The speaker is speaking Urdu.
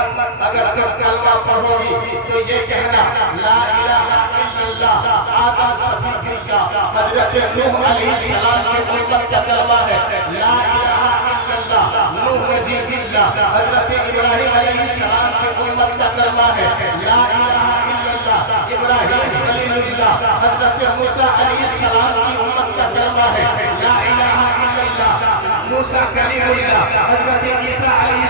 امت اگر تم کلمہ پڑھو گی تو یہ کہنا لا الہ الا اللہ آدم صفی اللہ حضرت نوح علیہ السلام کی امت کا کلمہ ہے لا الہ الا اللہ نوح نجیب اللہ حضرت ابراہیم علیہ السلام کی امت کا کلمہ ہے لا الہ الا اللہ ابراہیم خلیل اللہ حضرت موسیٰ علیہ السلام کی امت کا کلمہ ہے لا الہ الا اللہ موسیٰ کلیم اللہ حضرت عیسیٰ علیہ